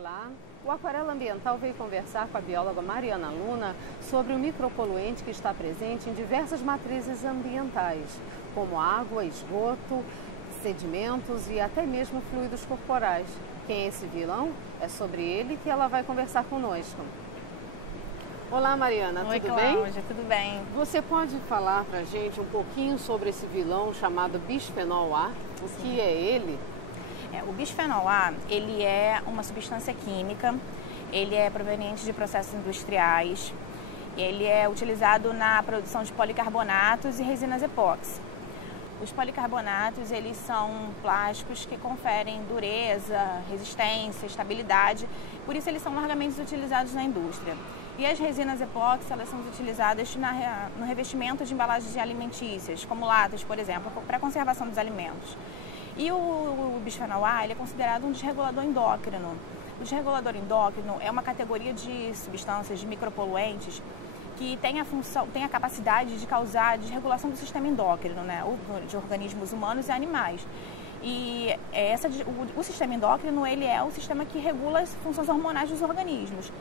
Olá, o Aquarela Ambiental veio conversar com a bióloga Mariana Luna sobre o micropoluente que está presente em diversas matrizes ambientais, como água, esgoto, sedimentos e até mesmo fluidos corporais. Quem é esse vilão? É sobre ele que ela vai conversar conosco. Olá, Mariana, Oi, tudo Cláudia, bem? tudo bem? Você pode falar pra gente um pouquinho sobre esse vilão chamado bisfenol A? O que é ele? O bisfenol A, ele é uma substância química, ele é proveniente de processos industriais, ele é utilizado na produção de policarbonatos e resinas epóxi. Os policarbonatos, eles são plásticos que conferem dureza, resistência, estabilidade, por isso eles são largamente utilizados na indústria. E as resinas epóxi, elas são utilizadas no revestimento de embalagens alimentícias, como latas, por exemplo, para a conservação dos alimentos. E o bisfenol A, ele é considerado um desregulador endócrino. O desregulador endócrino é uma categoria de substâncias, de micropoluentes, que tem a capacidade de causar desregulação do sistema endócrino, né, de organismos humanos e animais. E o sistema endócrino, ele é o sistema que regula as funções hormonais dos organismos.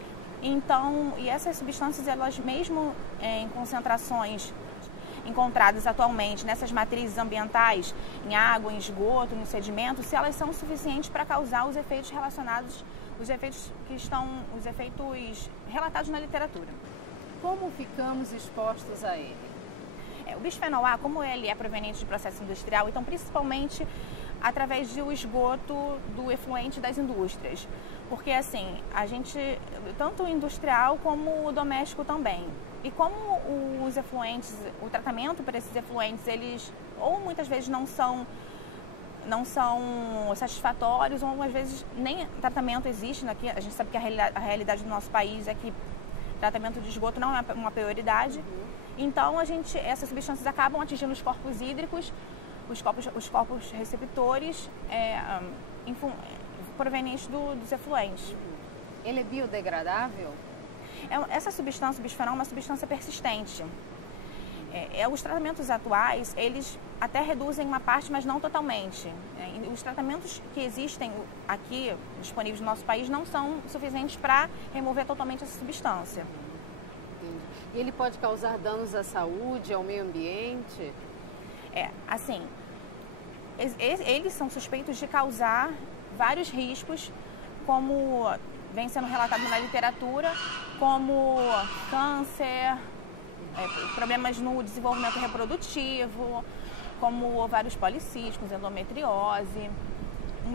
Então, e essas substâncias, elas mesmo em concentrações encontradas atualmente nessas matrizes ambientais, em água, em esgoto, no sedimento, se elas são suficientes para causar os efeitos relacionados, os efeitos relatados na literatura. Como ficamos expostos a ele? O bisfenol A, como ele é proveniente de processo industrial, então principalmente através do esgoto do efluente das indústrias. Porque assim, tanto o industrial como o doméstico também. E como os efluentes, o tratamento para esses efluentes, eles ou muitas vezes não são satisfatórios, ou às vezes nem tratamento existe. Aqui, a gente sabe que a realidade do nosso país é que tratamento de esgoto não é uma prioridade. Então, essas substâncias acabam atingindo os corpos hídricos, os corpos receptores provenientes dos efluentes. Ele é biodegradável? Essa substância, o bisfenol, é uma substância persistente. Os tratamentos atuais, eles até reduzem uma parte, mas não totalmente. Os tratamentos que existem aqui, disponíveis no nosso país, não são suficientes para remover totalmente essa substância. Entendi. E ele pode causar danos à saúde, ao meio ambiente? Eles são suspeitos de causar vários riscos, como vem sendo relatado na literatura, como câncer, problemas no desenvolvimento reprodutivo, como ovários policísticos, endometriose,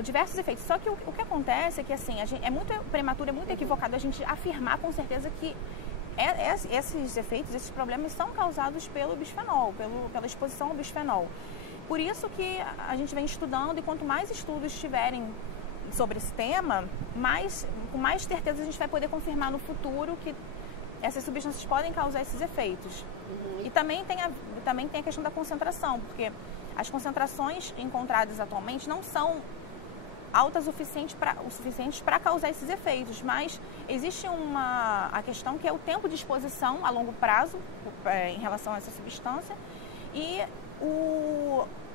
diversos efeitos. Só que o que acontece é que assim, é muito prematuro, é muito equivocado a gente afirmar com certeza que esses efeitos, esses problemas são causados pelo bisfenol, pela exposição ao bisfenol. Por isso que a gente vem estudando, e quanto mais estudos tiverem sobre esse tema, com mais certeza a gente vai poder confirmar no futuro que essas substâncias podem causar esses efeitos. E também tem a questão da concentração, porque as concentrações encontradas atualmente não são altas o suficientes para causar esses efeitos, mas existe a questão que é o tempo de exposição a longo prazo em relação a essa substância e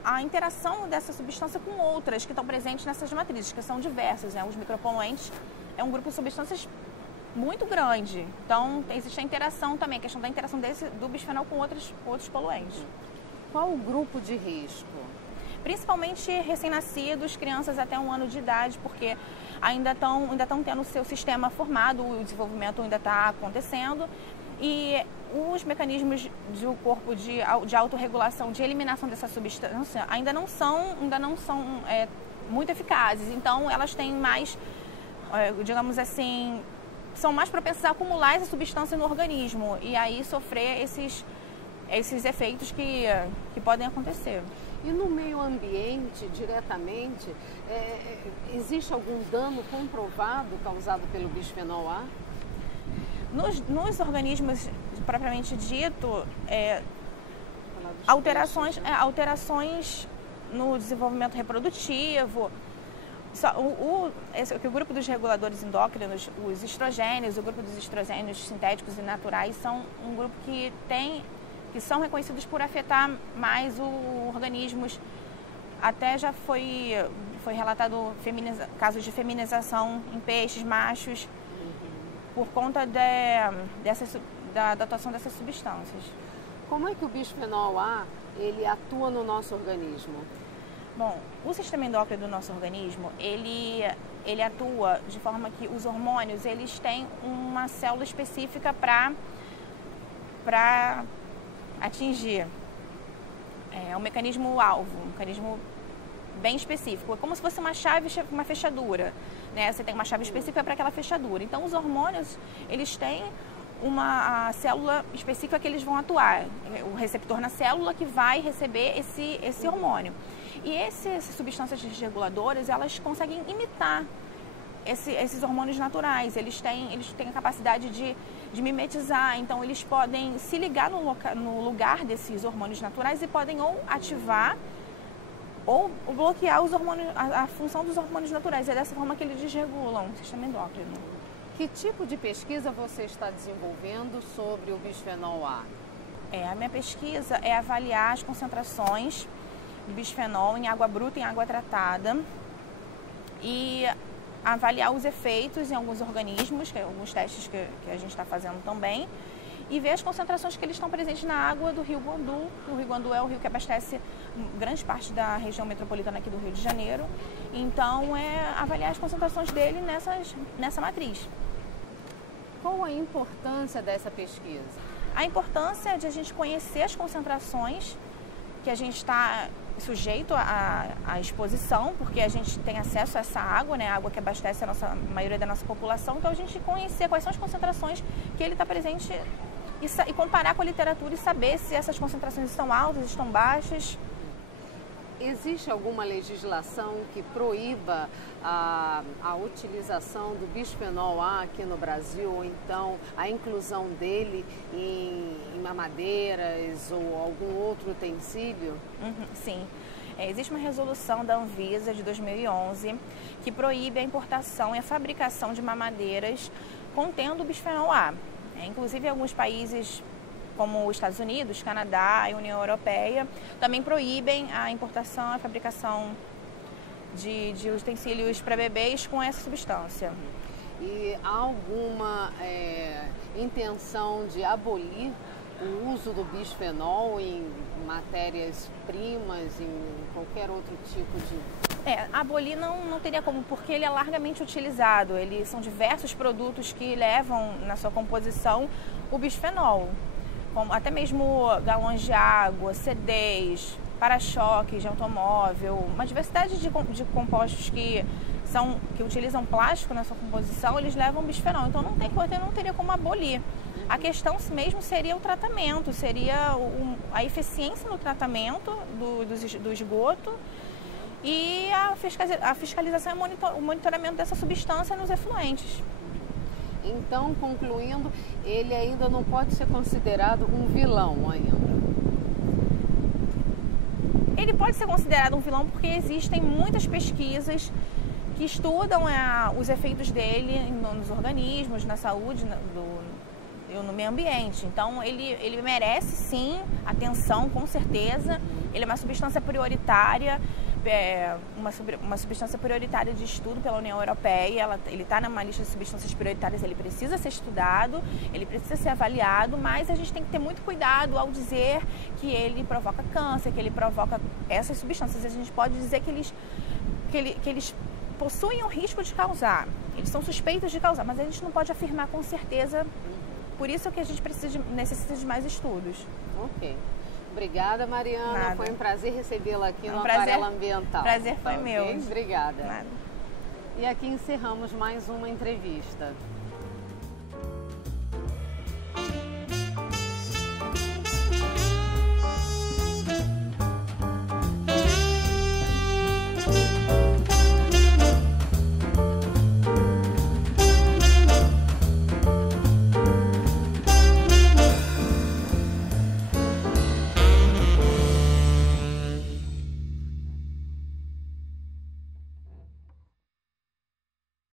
a interação dessa substância com outras que estão presentes nessas matrizes, que são diversas, né? Os micropoluentes é um grupo de substâncias muito grande, então existe a interação também, a questão da interação do bisfenol com outros poluentes. Qual o grupo de risco? Principalmente recém-nascidos, crianças até 1 ano de idade, porque ainda estão tendo o seu sistema formado, o desenvolvimento ainda está acontecendo e os mecanismos do corpo de autorregulação, de eliminação dessa substância ainda não são muito eficazes. Então elas têm mais, digamos assim, são mais propensas a acumular essa substância no organismo e aí sofrer esses efeitos que podem acontecer. E no meio ambiente, diretamente, existe algum dano comprovado causado pelo bisfenol A? Nos organismos propriamente dito, alterações no desenvolvimento reprodutivo. O grupo dos reguladores endócrinos, os estrogênios, o grupo dos estrogênios sintéticos e naturais são um grupo que são reconhecidos por afetar mais organismos Até já foi relatado casos de feminização em peixes machos por conta da atuação dessas substâncias. Como é que o bisfenol A ele atua no nosso organismo? Bom, o sistema endócrino do nosso organismo, ele atua de forma que os hormônios, eles têm uma célula específica para atingir. É um mecanismo-alvo, um mecanismo bem específico. É como se fosse uma chave, uma fechadura, né? Você tem uma chave específica para aquela fechadura. Então, os hormônios, eles têm uma célula específica que eles vão atuar. O receptor na célula que vai receber esse hormônio. E essas substâncias desreguladoras, elas conseguem imitar esses hormônios naturais. Eles têm a capacidade de mimetizar, então eles podem se ligar no lugar desses hormônios naturais e podem ou ativar ou bloquear os hormônios, a função dos hormônios naturais. É dessa forma que eles desregulam o sistema endócrino. Que tipo de pesquisa você está desenvolvendo sobre o bisfenol A? A minha pesquisa é avaliar as concentrações de bisfenol em água bruta e em água tratada e avaliar os efeitos em alguns organismos, alguns testes que a gente está fazendo também, e ver as concentrações que eles estão presentes na água do Rio Guandu. O Rio Guandu é o rio que abastece grande parte da região metropolitana aqui do Rio de Janeiro. Então, é avaliar as concentrações dele nessa matriz. Qual a importância dessa pesquisa? A importância é de a gente conhecer as concentrações que a gente está sujeito à exposição, porque a gente tem acesso a essa água, né, a água que abastece a maioria da nossa população, então a gente conhecer quais são as concentrações que ele está presente e comparar com a literatura e saber se essas concentrações estão altas, estão baixas. Existe alguma legislação que proíba a utilização do bisfenol A aqui no Brasil, ou então a inclusão dele em mamadeiras ou algum outro utensílio? Sim. Existe uma resolução da Anvisa de 2011 que proíbe a importação e a fabricação de mamadeiras contendo bisfenol A. Inclusive, alguns países como os Estados Unidos, Canadá e União Europeia, também proíbem a importação e a fabricação de utensílios para bebês com essa substância. E há alguma intenção de abolir o uso do bisfenol em matérias-primas, em qualquer outro tipo de... Abolir não teria como, porque ele é largamente utilizado. São diversos produtos que levam na sua composição o bisfenol. Como até mesmo galões de água, CDs, para-choques de automóvel, uma diversidade de compostos que utilizam plástico na sua composição, eles levam bisfenol. Então não teria como abolir. A questão mesmo seria o tratamento, seria a eficiência no tratamento do esgoto e a fiscalização e o monitoramento dessa substância nos efluentes. Então, concluindo, ele ainda não pode ser considerado um vilão ainda? Ele pode ser considerado um vilão porque existem muitas pesquisas que estudam os efeitos dele nos organismos, na saúde, no meio ambiente. Então, ele merece sim atenção, com certeza. Ele é uma substância prioritária, uma substância prioritária de estudo pela União Europeia. Ele está numa lista de substâncias prioritárias, ele precisa ser estudado, ele precisa ser avaliado, mas a gente tem que ter muito cuidado ao dizer que ele provoca câncer, que ele provoca essas substâncias. A gente pode dizer que eles possuem o risco de causar, eles são suspeitos de causar, mas a gente não pode afirmar com certeza. Por isso que a gente necessita de mais estudos. Ok. Obrigada, Mariana. Nada. Foi um prazer recebê-la aqui no Aquarela Ambiental. Prazer foi meu. Obrigada. Nada. E aqui encerramos mais uma entrevista.